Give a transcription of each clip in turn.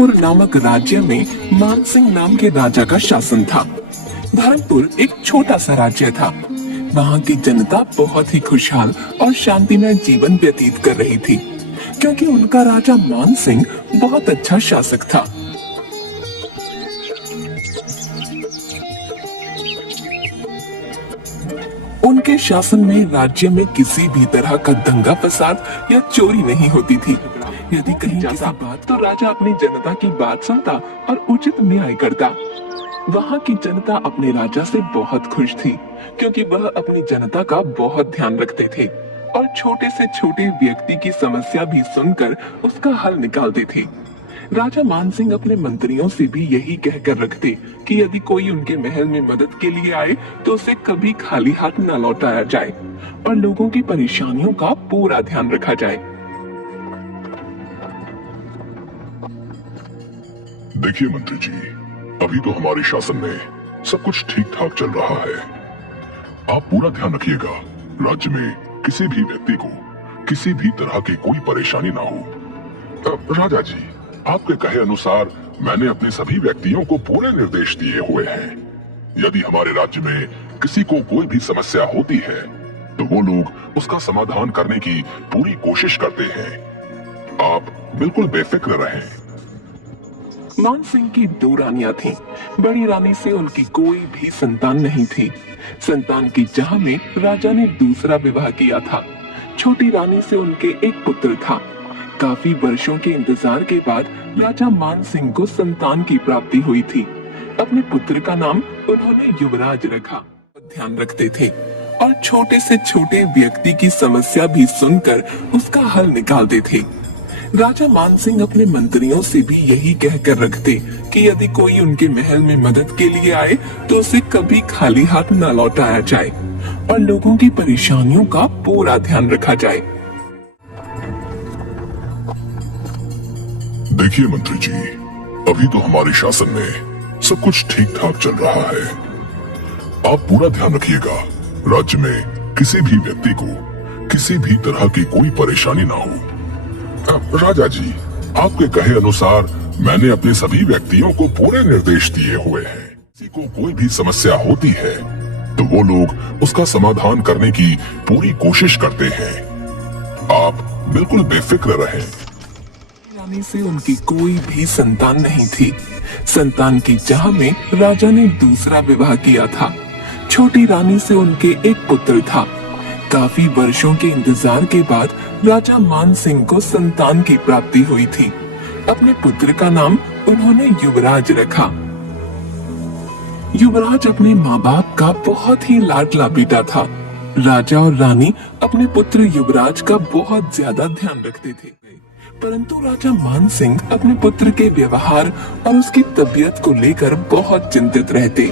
धर्मपुर नामक राज्य में मानसिंह नाम के राजा का शासन था। धर्मपुर एक छोटा सा राज्य था। वहाँ की जनता बहुत ही खुशहाल और शांतिमय जीवन व्यतीत कर रही थी, क्योंकि उनका राजा मानसिंह बहुत अच्छा शासक था। उनके शासन में राज्य में किसी भी तरह का दंगा फसाद या चोरी नहीं होती थी। यदि कहीं ऐसा बात तो राजा अपनी जनता की बात सुनता और उचित न्याय करता। वहाँ की जनता अपने राजा से बहुत खुश थी, क्योंकि वह अपनी जनता का बहुत ध्यान रखते थे और छोटे से छोटे व्यक्ति की समस्या भी सुनकर उसका हल निकालते थे। राजा मानसिंह अपने मंत्रियों से भी यही कहकर रखते कि यदि कोई उनके महल में मदद के लिए आए तो उसे कभी खाली हाथ न लौटाया जाए और लोगों की परेशानियों का पूरा ध्यान रखा जाए। देखिए मंत्री जी, अभी तो हमारे शासन में सब कुछ ठीक ठाक चल रहा है। आप पूरा ध्यान रखिएगा, राज्य में किसी भी व्यक्ति को किसी भी तरह की कोई परेशानी ना हो। राजा जी, आपके कहे अनुसार मैंने अपने सभी व्यक्तियों को पूरे निर्देश दिए हुए हैं। यदि हमारे राज्य में किसी को कोई भी समस्या होती है तो वो लोग उसका समाधान करने की पूरी कोशिश करते हैं। आप बिल्कुल बेफिक्र रहें। मानसिंह की 2 रानियां थीं। बड़ी रानी से उनकी कोई भी संतान नहीं थी। संतान की चाह में राजा ने दूसरा विवाह किया था। छोटी रानी से उनके एक पुत्र था। काफी वर्षों के इंतजार के बाद राजा मानसिंह को संतान की प्राप्ति हुई थी। अपने पुत्र का नाम उन्होंने युवराज रखा। ध्यान रखते थे और छोटे से छोटे व्यक्ति की समस्या भी सुनकर उसका हल निकालते थे। राजा मानसिंह अपने मंत्रियों से भी यही कहकर रखते कि यदि कोई उनके महल में मदद के लिए आए तो उसे कभी खाली हाथ न लौटाया जाए और लोगों की परेशानियों का पूरा ध्यान रखा जाए। देखिए मंत्री जी, अभी तो हमारे शासन में सब कुछ ठीक ठाक चल रहा है। आप पूरा ध्यान रखिएगा, राज्य में किसी भी व्यक्ति को किसी भी तरह की कोई परेशानी ना हो। राजा जी, आपके कहे अनुसार मैंने अपने सभी व्यक्तियों को पूरे निर्देश दिए हुए हैं। किसी को कोई भी समस्या होती है तो वो लोग उसका समाधान करने की पूरी कोशिश करते हैं। आप बिल्कुल बेफिक्र रहें। रानी से उनकी कोई भी संतान नहीं थी। संतान की चाह में राजा ने दूसरा विवाह किया था। छोटी रानी से उनके एक पुत्र था। काफी वर्षों के इंतजार के बाद राजा मानसिंह को संतान की प्राप्ति हुई थी। अपने पुत्र का नाम उन्होंने युवराज रखा। युवराज अपने माँ बाप का बहुत ही लाडला बेटा था। राजा और रानी अपने पुत्र युवराज का बहुत ज्यादा ध्यान रखते थे, परंतु राजा मानसिंह अपने पुत्र के व्यवहार और उसकी तबीयत को लेकर बहुत चिंतित रहते।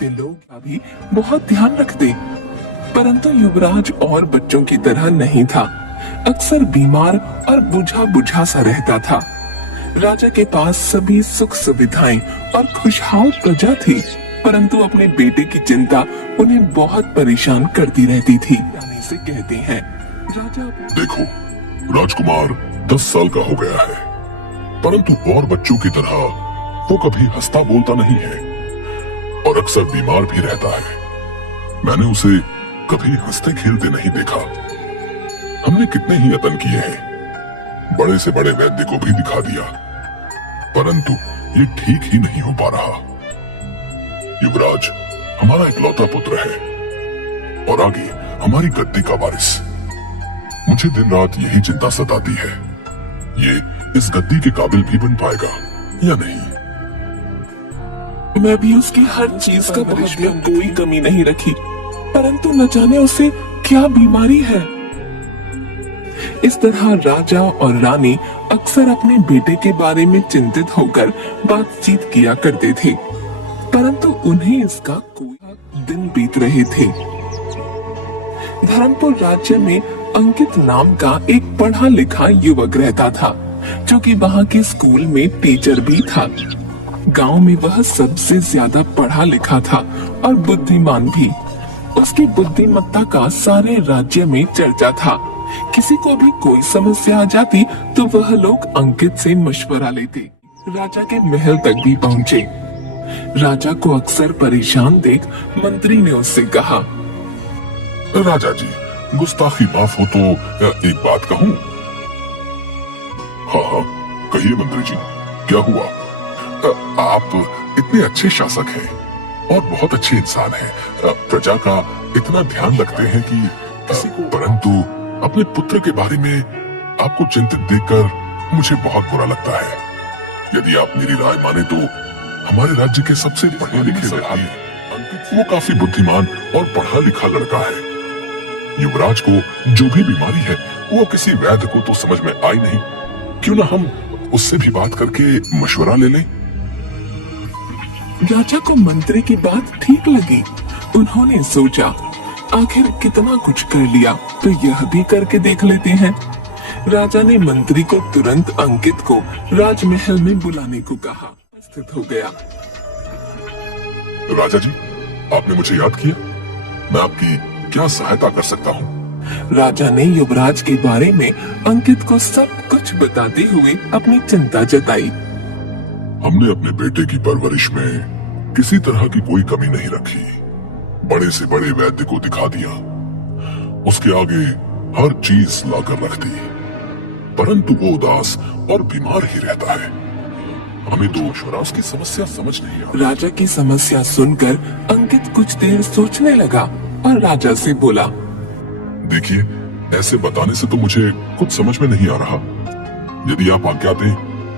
वे लोग का भी बहुत ध्यान रखते, परंतु युवराज और बच्चों की तरह नहीं था। अक्सर बीमार और बुझा बुझा सा रहता था। राजा के पास सभी सुख सुविधाएं और खुशहाल प्रजा थी, परंतु अपने बेटे की चिंता उन्हें बहुत परेशान करती रहती थी। रानी से कहते हैं, राजा देखो, राजकुमार 10 साल का हो गया है, परंतु और बच्चों की तरह वो कभी हंसता बोलता नहीं है और अक्सर बीमार भी रहता है। मैंने उसे कभी हंसते खेलते नहीं देखा। हमने कितने ही यत्न किए हैं, बड़े से बड़े वैद्य को भी दिखा दिया, परंतु ये ठीक ही नहीं हो पा रहा। युवराज हमारा इकलौता पुत्र है और आगे हमारी गद्दी का वारिस। मुझे दिन रात यही चिंता सताती है, ये इस गद्दी के काबिल भी बन पाएगा या नहीं। मैं भी उसकी हर चीज का बहुत में कोई कमी नहीं रखी, परंतु न जाने उसे क्या बीमारी है। इस तरह राजा और रानी अक्सर अपने बेटे के बारे में चिंतित होकर बातचीत किया करते थे, परंतु उन्हें इसका कोई दिन बीत रहे थे। धर्मपुर राज्य में अंकित नाम का एक पढ़ा लिखा युवक रहता था, जो कि वहाँ के स्कूल में टीचर भी था। गांव में वह सबसे ज्यादा पढ़ा लिखा था और बुद्धिमान भी। उसकी बुद्धिमत्ता का सारे राज्य में चर्चा था। किसी को भी कोई समस्या आ जाती तो वह लोग अंकित से मशवरा लेते। राजा के महल तक भी पहुंचे। राजा को अक्सर परेशान देख मंत्री ने उससे कहा, राजा जी, गुस्ताखी माफ हो तो एक बात कहूं? हाँ हाँ, कहिए मंत्री जी, क्या हुआ? आप इतने अच्छे शासक हैं और बहुत अच्छे इंसान हैं, प्रजा का इतना ध्यान रखते हैं कि किसी को, परंतु अपने पुत्र के बारे में आपको चिंतित देखकर मुझे बहुत बुरा लगता है। यदि आप मेरी राय माने तो हमारे राज्य के सबसे पढ़े लिखे व्यक्ति, वो काफी बुद्धिमान और पढ़ा लिखा लड़का है। युवराज को जो भी बीमारी है वो किसी वैद्य को तो समझ में आई नहीं। क्यों ना हम उससे भी बात करके मशवरा ले लें? राजा को मंत्री की बात ठीक लगी। उन्होंने सोचा, आखिर कितना कुछ कर लिया तो यह भी करके देख लेते हैं। राजा ने मंत्री को तुरंत अंकित को राजमहल में बुलाने को कहा। उपस्थित हो गया। राजा जी, आपने मुझे याद किया, मैं आपकी क्या सहायता कर सकता हूँ? राजा ने युवराज के बारे में अंकित को सब कुछ बताते हुए अपनी चिंता जताई। हमने अपने बेटे की परवरिश में किसी तरह की कोई कमी नहीं रखी। बड़े से बड़े वैद्य को दिखा दिया, उसके आगे हर चीज लाकर रख दी, परंतु वो उदास और बीमार ही रहता है। हमें तो युवराज की समस्या समझ नहीं आ रही। राजा की समस्या सुनकर अंकित कुछ देर सोचने लगा और राजा से बोला, देखिए, ऐसे बताने से तो मुझे कुछ समझ में नहीं आ रहा। यदि आप आज्ञा दें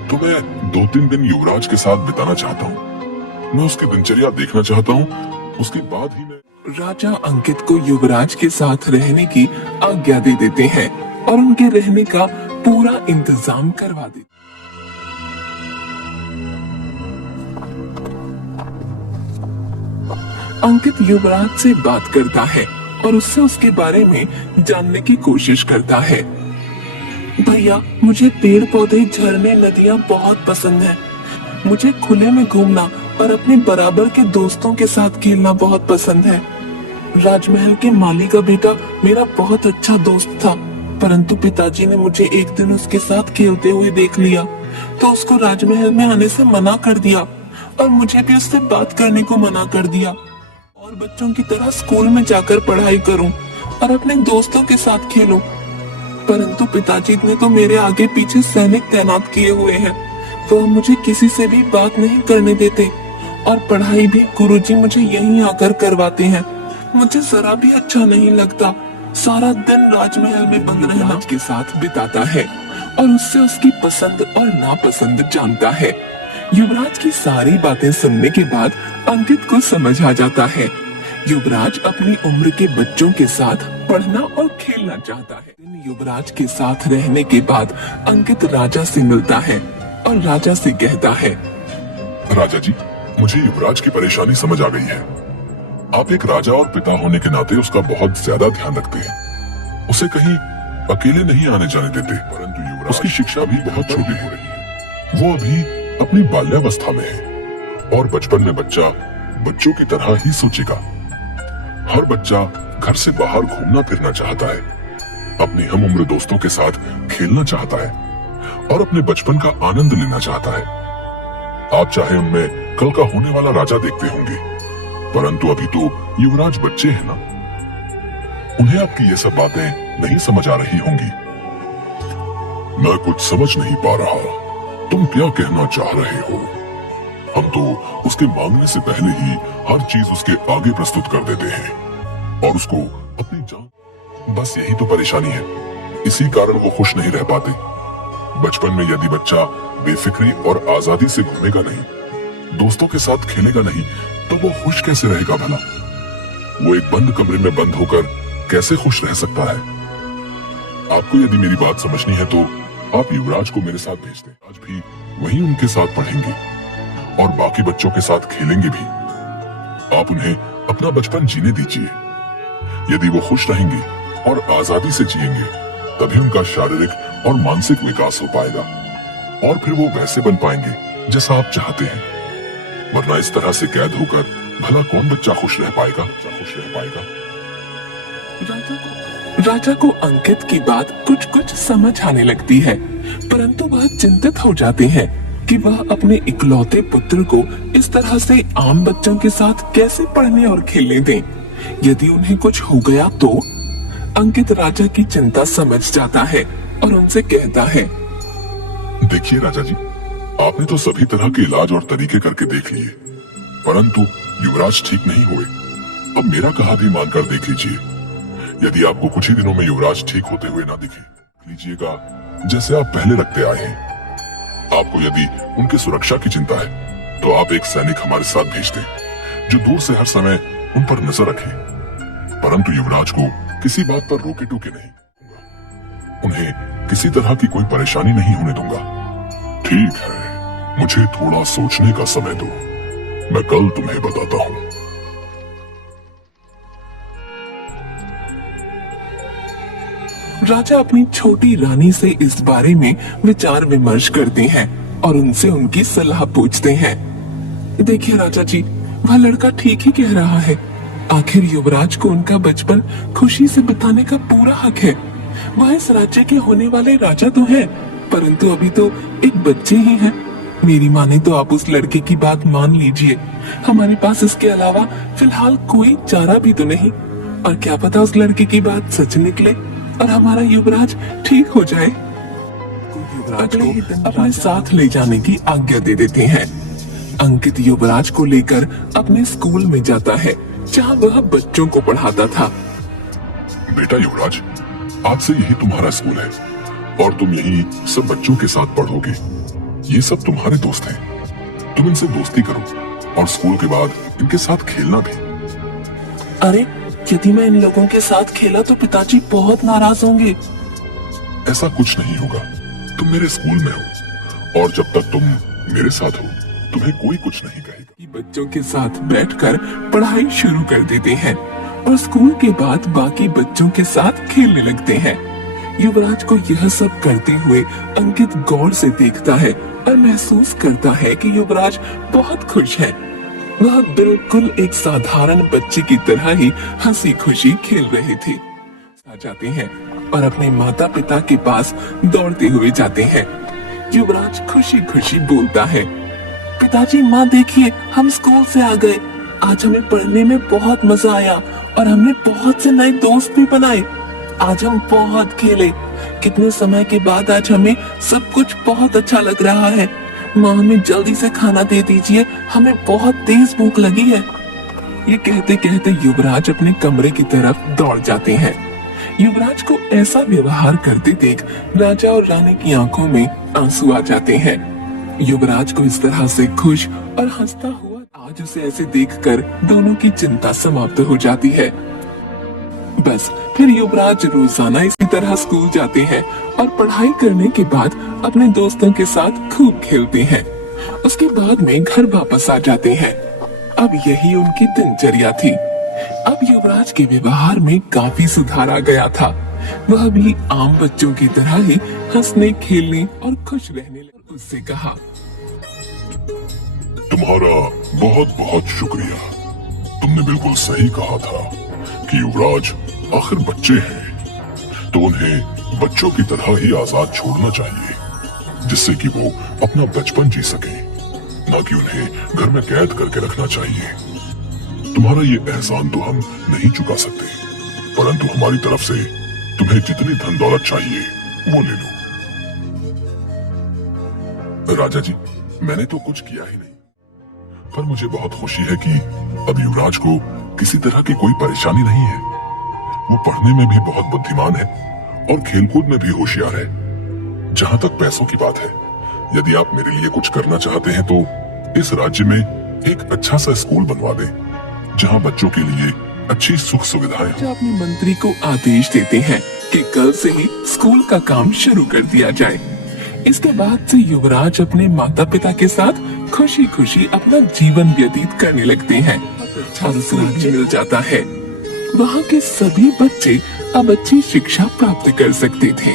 तो मैं 2-3 दिन युवराज के साथ बिताना चाहता हूँ। मैं उसकी दिनचर्या देखना चाहता हूँ, उसके बाद ही मैं। राजा अंकित को युवराज के साथ रहने की आज्ञा दे देते हैं और उनके रहने का पूरा इंतजाम करवा देते। अंकित युवराज से बात करता है और उससे उसके बारे में जानने की कोशिश करता है। भैया, मुझे पेड़ पौधे, झरने, नदियाँ बहुत पसंद है। मुझे खुले में घूमना और अपने बराबर के दोस्तों के साथ खेलना बहुत पसंद है। राजमहल के माली का बेटा मेरा बहुत अच्छा दोस्त था, परंतु पिताजी ने मुझे एक दिन उसके साथ खेलते हुए देख लिया तो उसको राजमहल में आने से मना कर दिया और मुझे भी उससे बात करने को मना कर दिया और बच्चों की तरह स्कूल में जाकर पढ़ाई करूं और अपने दोस्तों के साथ खेलूं। परंतु पिताजी ने तो मेरे आगे पीछे सैनिक तैनात किए हुए हैं, तो मुझे किसी से भी बात नहीं करने देते और पढ़ाई भी गुरुजी मुझे यहीं आकर करवाते हैं। मुझे जरा भी अच्छा नहीं लगता। सारा दिन राजमहल में बंद रहना के साथ बिताता है और उससे उसकी पसंद और नापसंद जानता है। युवराज की सारी बातें सुनने के बाद अंकित को समझ आ जाता है। युवराज अपनी उम्र के बच्चों के साथ पढ़ना और खेलना चाहता है। युवराज के साथ रहने के बाद अंकित राजा से मिलता है और राजा से कहता है, राजा जी, मुझे युवराज की परेशानी समझ आ गई है। आप एक राजा और पिता होने के नाते उसका बहुत ज्यादा ध्यान रखते हैं। उसे कहीं अकेले नहीं आने जाने देते, परंतु युवराज उसकी शिक्षा भी बहुत छोटी हो रही है। वो अभी अपनी बाल्यावस्था में है और बचपन में बच्चा बच्चों की तरह ही सोचेगा। हर बच्चा घर से बाहर घूमना फिरना चाहता है, अपनी हम उम्र दोस्तों के साथ खेलना चाहता है और अपने बचपन का आनंद लेना चाहता है। आप चाहे उनमें कल का होने वाला राजा देखते होंगे, परंतु अभी तो युवराज बच्चे हैं ना, उन्हें आपकी ये सब बातें नहीं समझ आ रही होंगी। मैं कुछ समझ नहीं पा रहा, तुम क्या कहना चाह रहे हो? हम तो उसके मांगने से पहले ही हर चीज उसके आगे प्रस्तुत कर देते हैं और उसको अपनी जान। बस यही तो परेशानी है, इसी कारण वो खुश नहीं रह पाते। बचपन में यदि बच्चा बेफिक्री और आजादी से घूमेगा नहीं, दोस्तों के साथ खेलेगा नहीं, तो वो खुश कैसे रहेगा भला? वो एक बंद कमरे में बंद होकर कैसे खुश रह सकता है? आपको यदि मेरी बात समझनी है तो आप युवराज को मेरे साथ भेज दें। आज भी वहीं उनके साथ पढ़ेंगे और बाकी बच्चों के साथ खेलेंगे भी। आप उन्हें अपना बचपन जीने दीजिए। यदि वो खुश रहेंगे और आजादी से जिएंगे, तभी उनका शारीरिक और मानसिक विकास हो पाएगा और फिर वो वैसे बन पाएंगे जैसा आप चाहते हैं। वरना इस तरह से कैद होकर भला कौन बच्चा खुश रह पाएगा? राजा को अंकित की बात कुछ कुछ समझ आने लगती है, परंतु वह चिंतित हो जाते हैं कि वह अपने इकलौते पुत्र को इस तरह से आम बच्चों के साथ कैसे पढ़ने और खेलने दें। यदि उन्हें कुछ हो गया तो अंकित राजा की चिंता समझ जाता है और उनसे कहता है, देखिए राजा जी, आपने तो सभी तरह के इलाज और तरीके करके देख लिए, परंतु युवराज ठीक नहीं हुए। अब मेरा कहा भी मानकर देख लीजिए। यदि आपको कुछ ही दिनों में युवराज ठीक होते हुए ना दिखे, लीजिएगा जैसे आप पहले रखते आए हैं। आपको यदि उनकी सुरक्षा की चिंता है तो आप एक सैनिक हमारे साथ भेज दें, जो दूर से हर समय उन पर नजर रखे, परंतु युवराज को किसी बात पर रोके टोके नहीं, उन्हें किसी तरह की कोई परेशानी नहीं होने दूंगा। ठीक है, मुझे थोड़ा सोचने का समय दो, मैं कल तुम्हें बताता हूँ। राजा अपनी छोटी रानी से इस बारे में विचार विमर्श करते हैं और उनसे उनकी सलाह पूछते हैं। देखिए राजा जी, वह लड़का ठीक ही कह रहा है। आखिर युवराज को उनका बचपन खुशी से बिताने का पूरा हक है। वह इस राज्य के होने वाले राजा तो है, परंतु अभी तो एक बच्चे ही हैं। मेरी माने तो आप उस लड़के की बात मान लीजिए। हमारे पास इसके अलावा फिलहाल कोई चारा भी तो नहीं, और क्या पता उस लड़के की बात सच निकले और हमारा युवराज ठीक हो जाए। अगले ही दिन अपने साथ ले जाने की आज्ञा दे देते हैं। अंकित युवराज को लेकर अपने स्कूल में जाता है, जहाँ वह बच्चों को पढ़ाता था। बेटा युवराज, आज से यही तुम्हारा स्कूल है और तुम यही सब बच्चों के साथ पढ़ोगे। ये सब तुम्हारे दोस्त हैं। तुम इनसे दोस्ती करो और स्कूल के बाद इनके साथ खेलना भी। अरे, यदि मैं इन लोगों के साथ खेला तो पिताजी बहुत नाराज होंगे। ऐसा कुछ नहीं होगा, तुम मेरे स्कूल में हो और जब तक तुम मेरे साथ हो तुम्हें कोई कुछ नहीं कहेगा। बच्चों के साथ बैठकर पढ़ाई शुरू कर देते हैं और स्कूल के बाद बाकी बच्चों के साथ खेलने लगते हैं। युवराज को यह सब करते हुए अंकित गौर से देखता है और महसूस करता है कि युवराज बहुत खुश है। वह बिल्कुल एक साधारण बच्चे की तरह ही हंसी खुशी खेल रहे थे। आ जाते हैं और अपने माता पिता के पास दौड़ते हुए जाते हैं। युवराज खुशी खुशी बोलता है, पिताजी, माँ देखिए, हम स्कूल से आ गए। आज हमें पढ़ने में बहुत मजा आया और हमने बहुत से नए दोस्त भी बनाए। आज हम बहुत खेले। कितने समय के बाद आज हमें सब कुछ बहुत अच्छा लग रहा है। माँ, हमें जल्दी से खाना दे दीजिए, हमें बहुत तेज भूख लगी है। ये कहते कहते युवराज अपने कमरे की तरफ दौड़ जाते हैं। युवराज को ऐसा व्यवहार करते देख राजा और रानी की आंखों में आंसू आ जाते हैं। युवराज को इस तरह से खुश और हंसता हुआ आज उसे ऐसे देखकर दोनों की चिंता समाप्त हो जाती है। बस फिर युवराज रोजाना इसी तरह स्कूल जाते हैं और पढ़ाई करने के बाद अपने दोस्तों के साथ खूब खेलते हैं। उसके बाद में घर वापस आ जाते हैं। अब यही उनकी दिनचर्या थी। अब युवराज के व्यवहार में काफी सुधार आ गया था। वह भी आम बच्चों की तरह ही हंसने, खेलने और खुश रहने लगा। उससे कहा, तुम्हारा बहुत बहुत शुक्रिया। तुमने बिल्कुल सही कहा था कि युवराज आखिर बच्चे हैं, तो उन्हें बच्चों की तरह ही आजाद छोड़ना चाहिए, जिससे कि वो अपना बचपन जी सके, ना कि उन्हें घर में कैद करके रखना चाहिए। तुम्हारा ये एहसान तो हम नहीं चुका सकते, परंतु हमारी तरफ से तुम्हें जितनी धन दौलत चाहिए वो ले लो। राजा जी, मैंने तो कुछ किया ही नहीं, पर मुझे बहुत खुशी है कि अब युवराज को किसी तरह की कोई परेशानी नहीं है। वो पढ़ने में भी बहुत बुद्धिमान है और खेलकूद में भी होशियार है। जहाँ तक पैसों की बात है, यदि आप मेरे लिए कुछ करना चाहते हैं तो इस राज्य में एक अच्छा सा स्कूल बनवा दें, जहाँ बच्चों के लिए अच्छी सुख सुविधाएं हो। अपने मंत्री को आदेश देते हैं कि कल से ही स्कूल का काम शुरू कर दिया जाए। इसके बाद से युवराज अपने माता पिता के साथ खुशी खुशी अपना जीवन व्यतीत करने लगते हैं और सूरज मिल जाता है। वहाँ के सभी बच्चे अब अच्छी शिक्षा प्राप्त कर सकते थे।